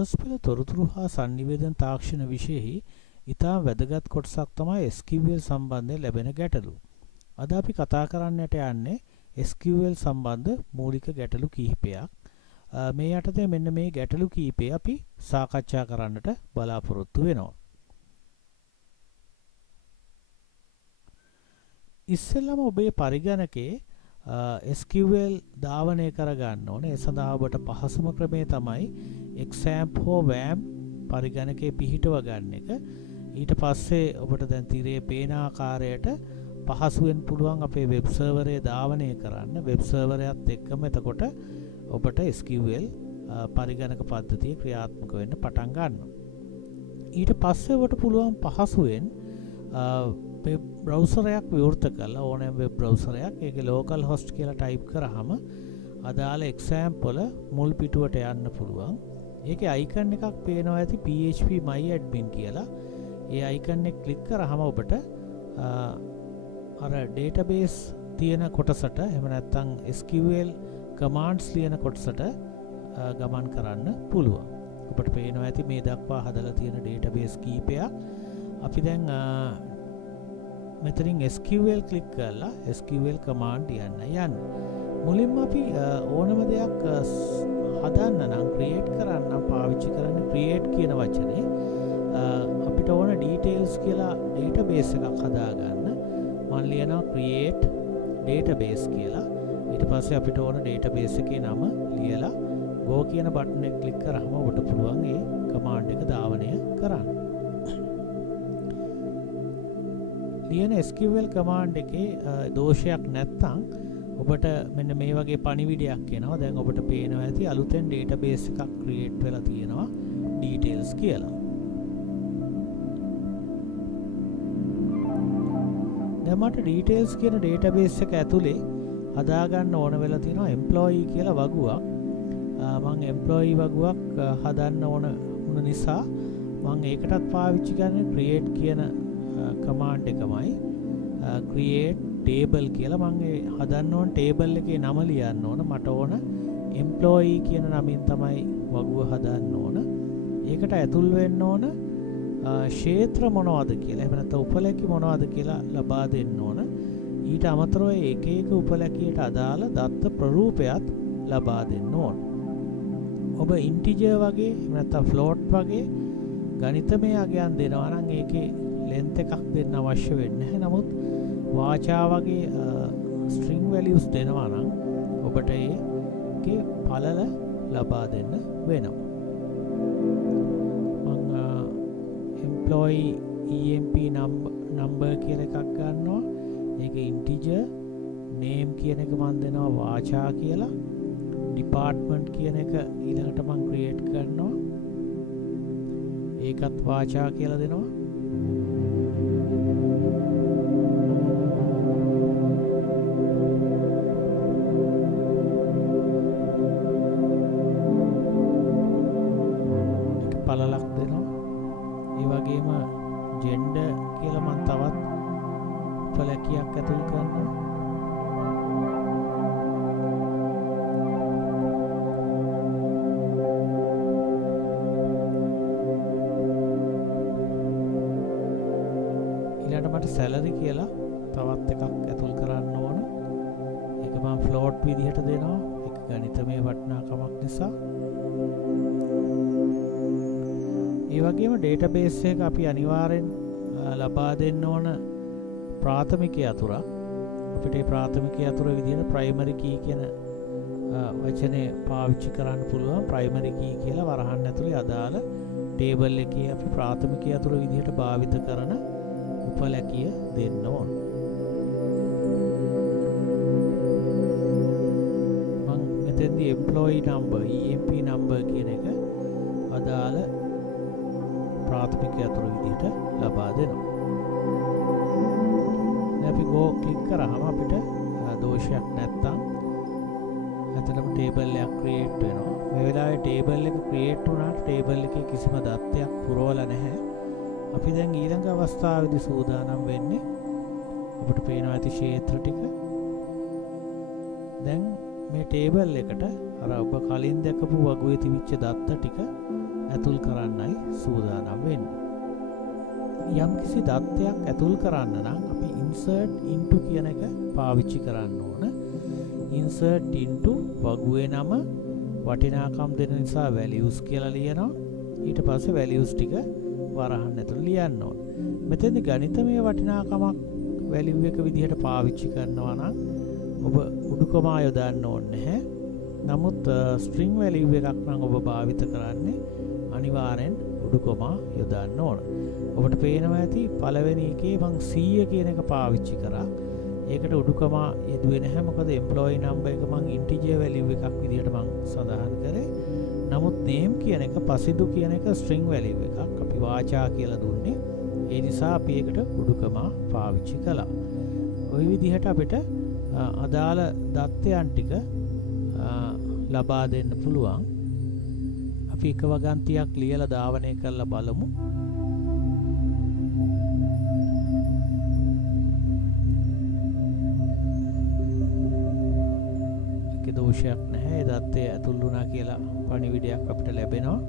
උසස් පෙළ තොරතුරු හා sannivedana තාක්ෂණ විෂයෙහි ඉතා වැදගත් කොටසක් තමයි SQL සම්බන්ධයෙන් ලැබෙන ගැටලු. අද අපි කතා කරන්නට යන්නේ SQL සම්බන්ධ මූලික ගැටලු කිහිපයක්. මේ යටතේ මෙන්න මේ ගැටලු කිහිපය අපි සාකච්ඡා කරන්නට බලාපොරොත්තු වෙනවා. ඉස්සෙල්ලාම ඔබේ පරිගණකයේ SQL ධාවනය කරගන්න ඕනේ. ඒ සඳහා ඔබට පහසුම ක්‍රමය තමයි XAMPP හෝ WAMP පරිගණකයේ පිහිටව ගන්න එක. ඊට පස්සේ ඔබට දැන් තිරේ පේන ආකාරයට පහසුවෙන් පුළුවන් අපේ වෙබ් සර්වරය ධාවනය කරන්න. වෙබ් සර්වරයත් එක්කම එතකොට ඔබට SQL පරිගණක පද්ධතිය ක්‍රියාත්මක වෙන්න පටන් ගන්නවා. ඊට පස්සේ ඔබට පුළුවන් පහසුවෙන් වෙබ් බ්‍රවුසරයක් විවෘත කරලා ඕනෑම වෙබ් බ්‍රවුසරයක් ඒකේ ලෝකල් හොස්ට් කියලා ටයිප් කරාම අදාළ XAMPP වල මුල් පිටුවට යන්න පුළුවන්. ඒකේ අයිකන් එකක් පේනවා ඇති PHP my admin කියලා. ඒ අයිකන් එක ක්ලික් කරාම ඔබට අර database තියෙන කොටසට එහෙම නැත්නම් SQL commands ලියන කොටසට ගමන් කරන්න පුළුවන්. ඔබට පේනවා ඇති මේ දක්වා හදලා තියෙන database කීපයක්. අපි දැන් මෙතනින් SQL ක්ලික් කරලා SQL command යන්න. මුලින්ම අපි ඕනම දෙයක් හදන්න නම් create කරන්න නම් පාවිච්චි කරන්නේ create කියන වචනේ. අපිට ඕන details කියලා database එකක් හදාගන්න. මම ලියනවා create database කියලා. ඊට පස්සේ අපිට ඕන database එකේ නම ලියලා go කියන බටන් එක ක්ලික් කරාම ඔබට පුළුවන් ඒ command එක ධාවනය කරන්න. ලියන SQL command එකේ දෝෂයක් නැත්නම් ඔබට මෙන්න මේ වගේ පණිවිඩයක් එනවා. දැන් ඔබට පේනවා ඇති අලුතෙන් database එකක් create වෙලා තියෙනවා details කියලා. දැන් මට details කියන database එක ඇතුලේ හදාගන්න ඕන වෙලා තියෙනවා employee කියලා වගුවක්. මම employee වගුවක් හදන්න ඕන නිසා මම ඒකටත් පාවිච්චි කරන්නේ create කියන command එකමයි. create table කියලා මම හදන්න ඕන table එකේ නම ලියන්න ඕන. මට ඕන employee කියන නමින් තමයි වගුව හදන්න ඕන. ඒකට ඇතුල් වෙන්න ඕන ක්ෂේත්‍ර මොනවද කියලා. එහෙම නැත්නම් උපලැකි මොනවද කියලා ලබා දෙන්න ඕන. ඊට අමතරව එක එක උපලැකියට අදාළ දත්ත ප්‍රරූපයක් ලබා දෙන්න ඕන. ඔබ integer වගේ එහෙම නැත්නම් float වගේ ගණිතමය අගයන් දෙනවා නම් ඒකේ length එකක් දෙන්න අවශ්‍ය වෙන්නේ නැහැ. නමුත් වාචා වගේ string values දෙනවා නම් ඔබට ඒකේ පළල ලබා දෙන්න වෙනවා. මම employee emp number කියලා එකක් ගන්නවා. ඒක integer name කියන එක මම දෙනවා වාචා කියලා. department කියන එක ඊළඟට මම create කරනවා. ඒකත් වාචා කියලා දෙනවා. පළලක් දෙනවා. ඒ වගේම gender කියලා මම තවත් උපලැකියක් ඇතුල් කරනවා. ඊළඟට මට salary කියලා තවත් එකක් ඇතුල් කරන්න ඕන. ඒක මම float විදිහට දෙනවා. ඒක ගණිතමය වටිනාකමක් නිසා. ඒ වගේම database එක අපි අනිවාර්යෙන් ලබා දෙන්න ඕන ප්‍රාථමික යතුරක්. අපිට මේ ප්‍රාථමික යතුර විදිහට primary key කියන වචනේ පාවිච්චි කරන්න පුළුවන්. primary key කියලා වරහන් ඇතුලේ අදාළ table එකේ අපි ප්‍රාථමික යතුර විදිහට භාවිත කරන උපලැකිය දෙන්න ඕන. මම මෙතෙන්දී employee number emp number කියන එක අදාළ ප්‍රාථමික යතුරු විදිහට ලබා දෙනවා. දැන් අපි go ක්ලික් කරාම අපිට දෝෂයක් නැත්තම් එතනම table එකක් create වෙනවා. මේ වෙලාවේ table එක create වුණාට table එකේ කිසිම දත්තයක් පුරවලා නැහැ. අපි දැන් ඊළඟ අවස්ථාවේදී සූදානම් වෙන්නේ අපිට පේනවා ඇති ක්ෂේත්‍ර ටික. දැන් මේ table එකට අර ඔබ කලින් දැකපු වගුවේ තිබිච්ච දත්ත ටික ඇතුල් කරන්නයි සූදානම් වෙන්නේ. යම්කිසි දත්තයක් ඇතුල් කරන්න නම් අපි insert into කියන එක පාවිච්චි කරන්න ඕන. insert into වගුවේ නම වටිනාකම් දෙන නිසා values කියලා ලියනවා. ඊට පස්සේ values ටික වරහන් ඇතුළේ ලියන්න ඕන. මෙතෙන්දි ගණිතමය වටිනාකමක් value එක විදිහට පාවිච්චි කරනවා නම් ඔබ උඩුකමා යොදන්න ඕනේ නැහැ. නමුත් string value එකක් නම් ඔබ භාවිත කරන්නේ අනිවාර්යෙන් උඩුකමා යොදන්න ඕන. ඔබට පේනවා ඇති පළවෙනි එකේ මං 100 කියන එක පාවිච්චි කරා. ඒකට උඩුකමා යෙදුවේ නැහැ. මොකද employee number එක මං integer value එකක් විදිහට මං සඳහන් කරේ. නමුත් name කියන එක පසිදු කියන එක string value එකක්. අපි වාචා කියලා දුන්නේ. ඒ නිසා අපි ඒකට උඩුකමා පාවිච්චි කළා. ওই විදිහට අපිට අදාළ දත්තයන් ටික ලබා දෙන්න පුළුවන්. අපි එක වගන්තියක් ලියලා ධාවනය කරලා බලමු. ඒකේ දෝෂයක් නැහැ. ඒ දත්තය ඇතුල් වුණා කියලා පණිවිඩයක් අපිට ලැබෙනවා.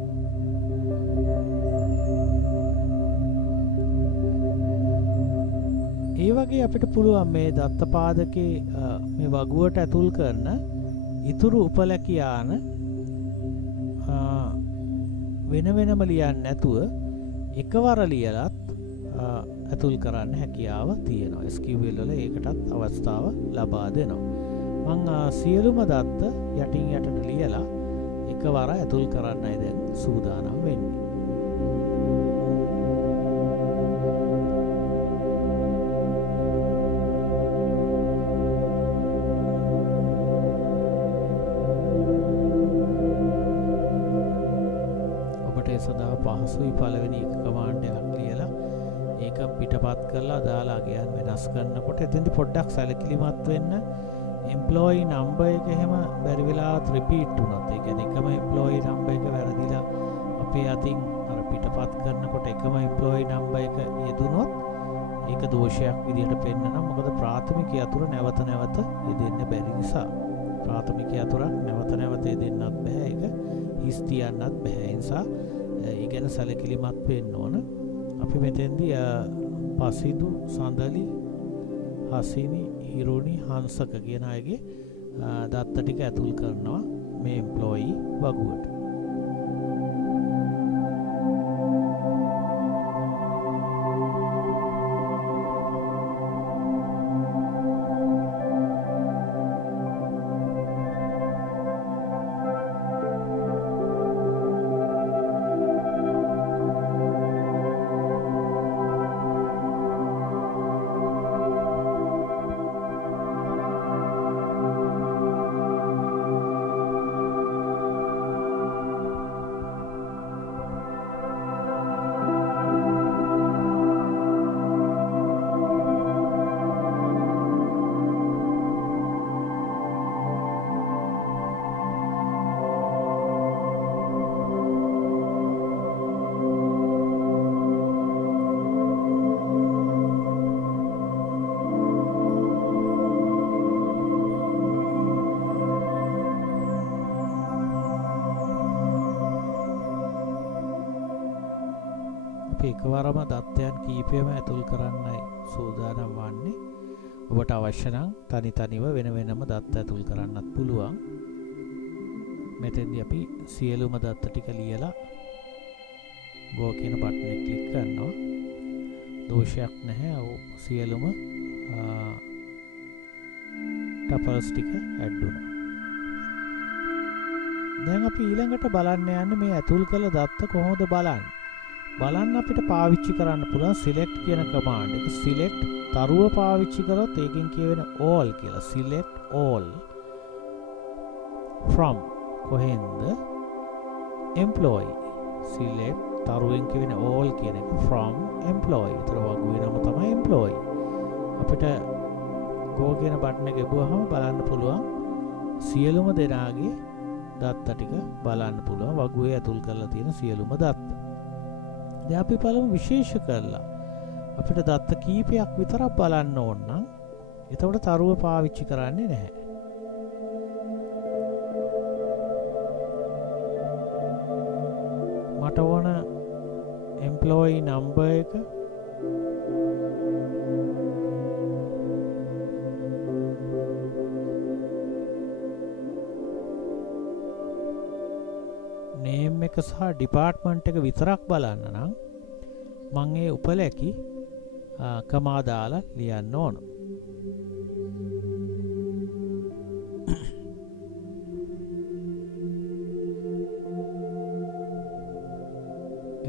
ඒ වගේ අපිට පුළුවන් මේ දත්තපාදකේ මේ වගුවට ඇතුල් කරන ඉතුරු උපලැකියාන වෙන වෙනම ලියන්නේ නැතුව එකවර ලියලත් ඇතුල් කරන්න හැකියාව තියෙනවා. SQL වල ඒකටත් අවස්ථාව ලබා දෙනවා. මම සියලුම දත්ත යටින් යටට ලියලා එකවර ඇතුල් කරන්නයි දැන් සූදානම් වෙන්නේ. සඳහා පහසුයි පළවෙනි එක කමාන්ඩ් එකක් ලියලා ඒක පිටපත් කරලා දාලා ගියන් වෙනස් කරනකොට එතෙන්දි පොඩ්ඩක් සැලකිලිමත් වෙන්න. employee number එක එහෙම බැරි වෙලාවත් repeat වුණොත් ඒ කියන්නේ එකම employee number එක වැරදිලා අපේ අතින් අර පිටපත් කරනකොට එකම employee number එක යෙදුනොත් ඒක දෝෂයක් විදිහට පෙන්නනවා. මොකද ප්‍රාථමික යතුරු නැවත නැවත යෙදෙන්න බැරි නිසා. ප්‍රාථමික යතුරක් නැවත නැවත යෙදෙන්නත් බෑ. ඒක හිස් තියන්නත් බෑ. ඒ නිසා ඒ ගැන සැලකිලිමත් වෙන්න ඕන. අපි මෙතෙන්දී පසිදු සඳලි හසිනි හිරුනි හංසක කියන අයගේ දත්ත ටික ඇතුල් කරනවා මේ employee වගුවට. එකවරම දත්තයන් කීපයම ඇතුල් කරන්නයි සූදානම් වන්නේ. ඔබට අවශ්‍ය නම් තනි තනිව වෙන වෙනම දත්ත ඇතුල් කරන්නත් පුළුවන්. මෙතෙන්දී අපි සියලුම දත්ත ටික ලියලා go කියන බටන් එක ක්ලික් කරනවා. දෝෂයක් නැහැ. සියලුම ටපල්ස් ටික ඇඩ් වුණා. දැන් අපි ඊළඟට බලන්න යන්නේ මේ ඇතුල් කළ දත්ත කොහොමද බලන්නේ. බලන්න අපිට පාවිච්චි කරන්න පුළුවන් select කියන කමාන්ඩ් එක. select තරුව පාවිච්චි කරොත් ඒකෙන් කියවෙන all කියලා. select all from කොහෙන්ද employee. select තරුවෙන් කියවෙන all කියන එක from employee. ඒතර වගුවේ නම තමයි employee. අපිට go කියන බටන් එක ගිහුවහම බලන්න පුළුවන් සියලුම දෙනාගේ දත්ත ටික බලන්න පුළුවන්. වගුවේ ඇතුල් කරලා තියෙන සියලුම දත්ත. දැන් අපි බලමු විශේෂ කරලා අපිට දත්ත කීපයක් විතරක් බලන්න ඕන නම් එතකොට තරුව පාවිච්චි කරන්නේ නැහැ. මට ඕන employee number එක name එක සහ department එක විතරක් බලන්න නම් මම ඒ උපලැකි කමා දාලා ලියන්න ඕන.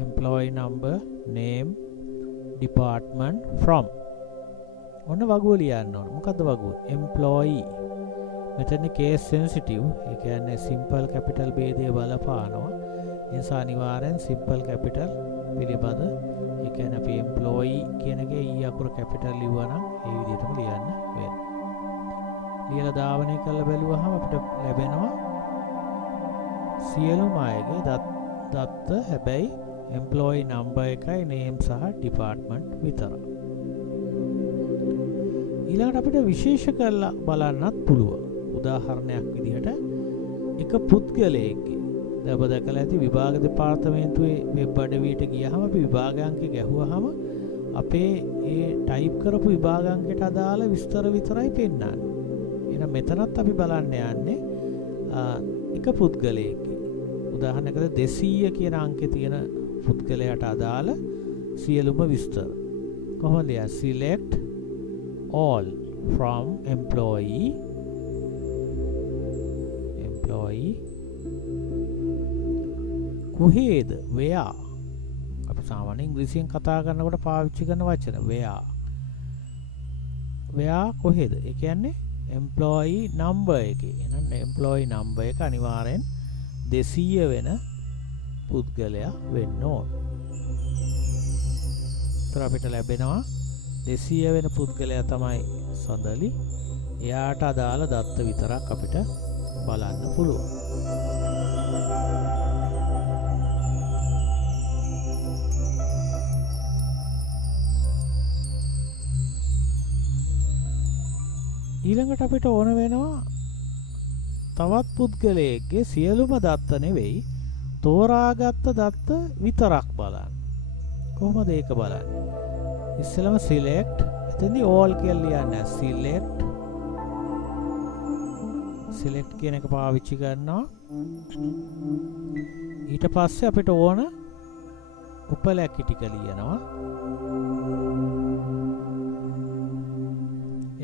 employee number, name, department, from. ඔන්න වගුව ලියන්න ඕන. මොකද්ද වගුව? employee. මෙතන case sensitive. ඒ කියන්නේ simple capital ભેදය බලපානවා. ඒ නිසා අනිවාර්යෙන් simple capital පිළිබඳ ඒ කියන්නේ අපි employee කියන එකේ e අකුර capital ලිව්වා නම් ඒ විදිහටම ලියන්න වෙනවා. ලියලා ධාවනය කරලා බැලුවහම අපිට ලැබෙනවා සියලුම අයගේ දත්ත හැබැයි employee number එකයි name සහ department විතරයි. ඊළඟට අපිට විශේෂ කරලා බලන්නත් පුළුවන්. උදාහරණයක් විදිහට එක පුද්ගලයෙක්ගේ දැන් ඔබ දැකලා ඇති විභාග දෙපාර්තමේන්තුවේ වෙබ් අඩවියට ගියහම අපි විභාග අංක ගැහුවාම අපේ ඒ ටයිප් කරපු විභාග අංකයට අදාළ විස්තර විතරයි පෙන්නන්නේ. එහෙනම් මෙතනත් අපි බලන්න යන්නේ එක පුද්ගලයෙක්ගේ උදාහරණයකට 200 කියන අංකේ තියෙන පුද්ගලයාට අදාළ සියලුම විස්තර. කොහොමද? select all from employee කොහේද? where. අපි සාමාන්‍ය ඉංග්‍රීසියෙන් කතා කරනකොට පාවිච්චි කරන වචන where කොහේද? ඒ කියන්නේ employee number එකේ. එහෙනම් employee number එක අනිවාර්යෙන් 200 වෙන පුද්ගලයා වෙන්න ඕන. ඒතර අපිට ලැබෙනවා 200 වෙන පුද්ගලයා තමයි සඳලි. එයාට අදාළ දත්ත විතරක් අපිට බලන්න පුළුවන්. ඊළඟට අපිට ඕන වෙනවා තවත් පුද්ගලයෙක්ගේ සියලුම දත්ත නෙවෙයි තෝරාගත්ත දත්ත විතරක් බලන්න. කොහොමද ඒක බලන්නේ? ඉස්සෙල්ලාම select එතෙන්දී all කියලා ලියන්න. select කියන එක පාවිච්චි කරනවා. ඊට පස්සේ අපිට ඕන උපලැකි ටික ලියනවා.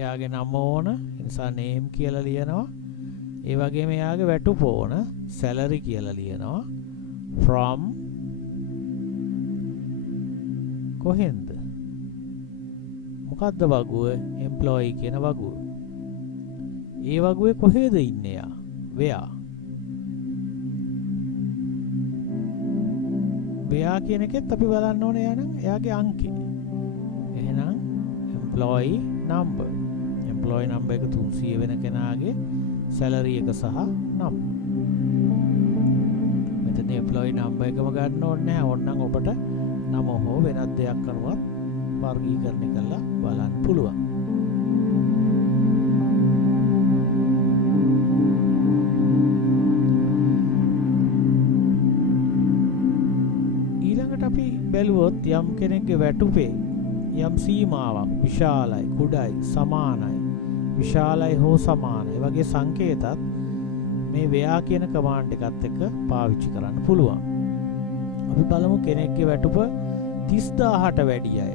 එයාගේ නම ඕන, ඒ නිසා name කියලා ලියනවා. ඒ වගේම එයාගේ වැටුප ඕන, salary කියලා ලියනවා. from කොහෙන්ද? මොකද්ද වගුව? employee කියන වගුව. ඒ වගුවේ කොහෙද ඉන්නේ යා? where කියන එකෙත් අපි බලන්න ඕනේ එයාගේ අංකය. එහෙනම් employee number එක 300 වෙන කෙනාගේ salary එක සහ නම. මෙතන employee number එකම ගන්න ඕනේ නැහැ. ඕනනම් ඔබට නම හෝ වෙනත් දෙයක් කරුවත් වර්ගීකරණය කරලා බලන්න පුළුවන්. ඊළඟට අපි බැලුවොත් යම් කෙනෙක්ගේ වැටුපේ යම් සීමාවක් විශාලයි, කුඩයි, සමානයි, විශාලයි හෝ සමානයි වගේ සංකේතත් මේ where කියන කමාන්ඩ් එකත් එක්ක පාවිච්චි කරන්න පුළුවන්. අපි බලමු කෙනෙක්ගේ වැටුප 30000ට වැඩි අය.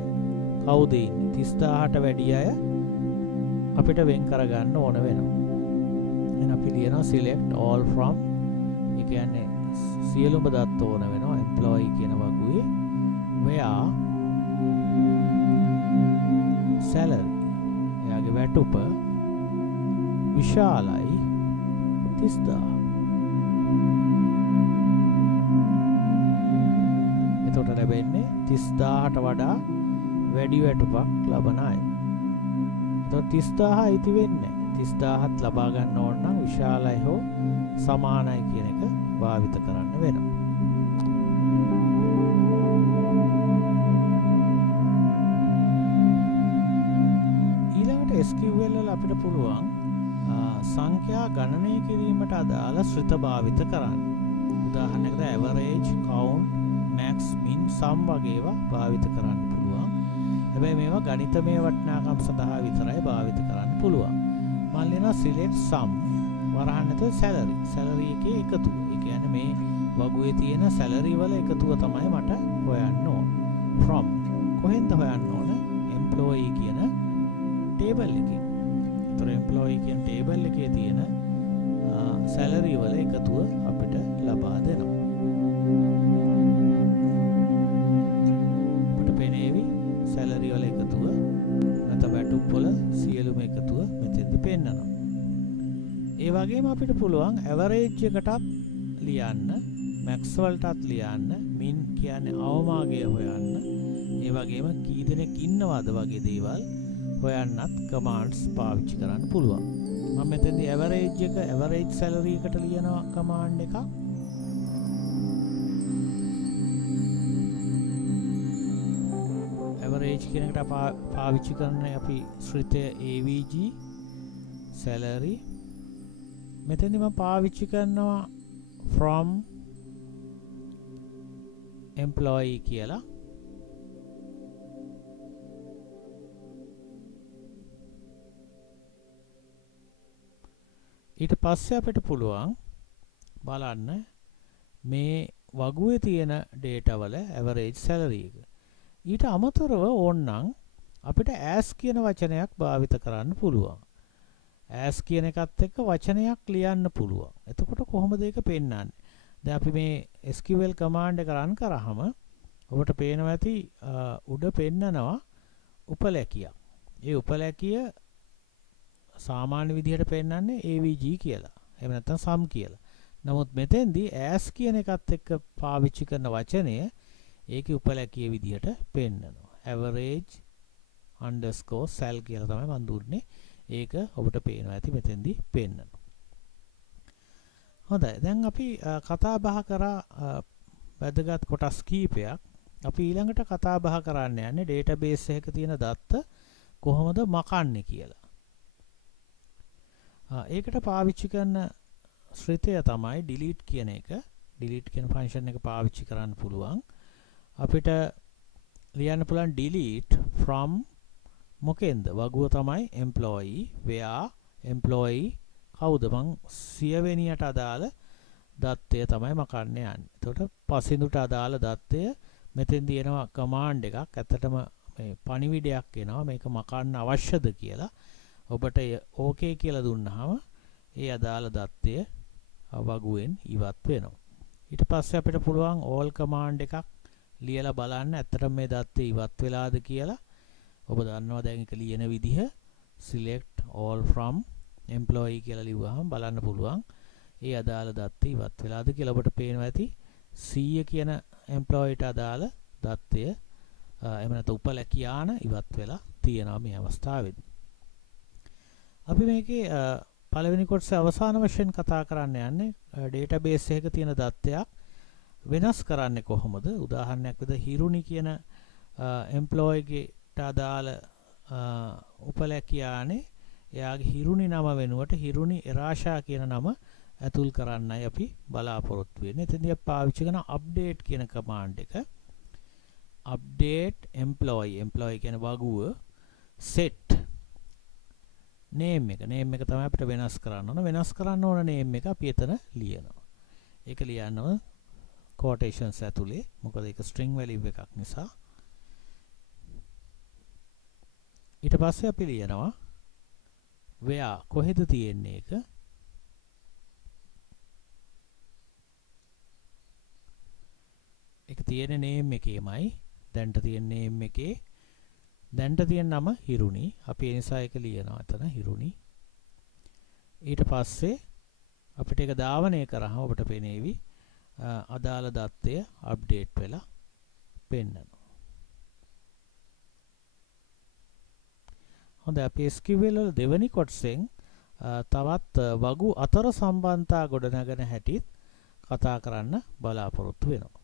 කවුද ඉන්නේ? 30000ට වැඩි අය අපිට වෙන් කරගන්න ඕන වෙනවා. එහෙනම් අපි ලියනවා select all from. ඒ කියන්නේ සියලුම දත්ත ඕන වෙනවා employee කියන වගුවේ. where salary එයාගේ වැටුප විශාලයි 30000. එතකොට ලැබෙන්නේ 30000ට වඩා වැඩි වැටුපක් ලබන අය. එතකොට 30000 අයිති වෙන්නේ 30000ත් ලබා ගන්න ඕන නම් විශාලයි හෝ සමානයි කියන එක භාවිත කරන්න වෙනවා. SQL වල අපිට පුළුවන් සංඛ්‍යා ගණනය කිරීමට අදාළ ශ්‍රිත භාවිත කරන්න. උදාහරණයකට average, count, sum වගේ ඒවා භාවිත කරන්න පුළුවන්. හැබැයි මේවා ගණිතමය වටිනාකම් සඳහා විතරයි භාවිත කරන්න පුළුවන්. මම ලියනවා select sum වරහන් ඇතුලේ salary. salary එකේ එකතුව. ඒ කියන්නේ මේ වගුවේ තියෙන salary වල එකතුව තමයි මට හොයන්න ඕන. from කොහෙන්ද හොයන්න ඕන? employee කියන table එකේ. ඒතර employee කියන table එකේ තියෙන salary වල එකතුව අපිට ලබා දෙනවා. අපිට පෙනේවි salary වල එකතුව නැත්නම් වැටුප් වල සියලුම එකතුව මෙතෙන්දි පෙන්නනවා. ඒ වගේම අපිට පුළුවන් average එකටත් ලියන්න, max වලටත් ලියන්න, min කියන්නේ අවමාගය හොයන්න, ඒ වගේම කී දෙනෙක් ඉන්නවද වගේ දේවල් හොයන්නත් commands පාවිච්චි කරන්න පුළුවන්. මම මෙතෙන්දී average salary එකට ලියනවා command එකක්. average කියන එකට පාවිච්චි කරන්නේ අපි ශ්‍රිතය avg salary. මෙතෙන්දී මම පාවිච්චි කරනවා from employee කියලා. ඊට පස්සේ අපිට පුළුවන් බලන්න මේ වගුවේ තියෙන data වල average salary එක. ඊට අමතරව ඕනනම් අපිට as කියන වචනයක් භාවිත කරන්න පුළුවන්. as කියන එකත් එක්ක වචනයක් ලියන්න පුළුවන්. එතකොට කොහොමද ඒක පෙන්වන්නේ? දැන් අපි මේ SQL command එක run කරාම ඔබට පේනවා ඇති උඩ පෙන්නනවා උපලැකියක්. ඒ උපලැකිය සාමාන්‍ය විදිහට පෙන්වන්නේ avg කියලා. එහෙම නැත්නම් sum කියලා. නමුත් මෙතෙන්දී as කියන එකත් එක්ක පාවිච්චි කරන වචනය ඒකේ උපලැකිය විදිහට පෙන්නනවා. average underscore sal කියලා තමයි මම දුන්නේ. ඒක ඔබට පේනවා ඇති මෙතෙන්දී පෙන්නනවා. හොඳයි. දැන් අපි කතා බහ කරා වැදගත් කොටස් කීපයක්. අපි ඊළඟට කතා බහ කරන්න යන්නේ database එකක තියෙන දත්ත කොහොමද මකන්නේ කියලා. ඒකට පාවිච්චි කරන ශ්‍රිතය තමයි delete කියන එක. delete කියන ෆන්ක්ෂන් එක පාවිච්චි කරන්න පුළුවන්. අපිට ලියන්න පුළුවන් delete from මොකෙන්ද? වගුව තමයි employee, where employee කවුද? මං 100 වෙනියට අදාළ දත්තය තමයි මකන්න යන්නේ. එතකොට පසින්දුට අදාළ දත්තය මෙතෙන්දී එනවා command එකක්. ඇත්තටම මේ පණිවිඩයක් එනවා මේක මකන්න අවශ්‍යද කියලා. ඔබට okay කියලා දුන්නාම ඒ අදාළ දත්තය වගුවෙන් ඉවත් වෙනවා. ඊට පස්සේ අපිට පුළුවන් all command එකක් ලියලා බලන්න ඇත්තටම මේ දත්තය ඉවත් වෙලාද කියලා. ඔබ දන්නවා දැන් ඒක ලියන විදිහ select all from employee කියලා ලිව්වහම බලන්න පුළුවන් ඒ අදාළ දත්තය ඉවත් වෙලාද කියලා. ඔබට පේනවා ඇති 100 කියන employeeට අදාළ දත්තය එහෙම නැත්නම් උපලැකියාන ඉවත් වෙලා තියෙනවා මේ අවස්ථාවේදී. අපි මේකේ පළවෙනි කොටසේ අවසාන වශයෙන් කතා කරන්න යන්නේ database එකක තියෙන දත්තයක් වෙනස් කරන්නේ කොහොමද? උදාහරණයක් විදිහට හිරුනි කියන employeeට අදාළ උපලැකියානේ එයාගේ හිරුනි නම වෙනුවට හිරුනි එරාෂා කියන නම ඇතුල් කරන්නයි අපි බලාපොරොත්තු වෙන්නේ. එතෙන්දී අපි පාවිච්චි කරන update කියන command එක. update employee කියන වගුව set name එක තමයි අපිට වෙනස් කරන්න ඕන. වෙනස් කරන්න ඕන name එක අපි එතන ලියනවා. ඒක ලියනවා quotations ඇතුලේ. මොකද ඒක string value එකක් නිසා. ඊට පස්සේ අපි ලියනවා where කොහෙද තියෙන්නේ ඒක. ඒක තියෙන name එකේමයි. දැන්ට තියෙන name එකේ දැන්ට තියෙන නම හිරුනි. අපි ඒ නිසා ඒක ලියනවා එතන හිරුනි. ඊට පස්සේ අපිට ඒක ධාවනය කරාම ඔබට පෙනේවි අදාළ දත්තය අප්ඩේට් වෙලා පෙන්නනවා. හොඳයි අපි SQL වල දෙවෙනි කොටසෙන් තවත් වගු අතර සම්බන්ධතා ගොඩනගන හැටිත් කතා කරන්න බලාපොරොත්තු වෙනවා.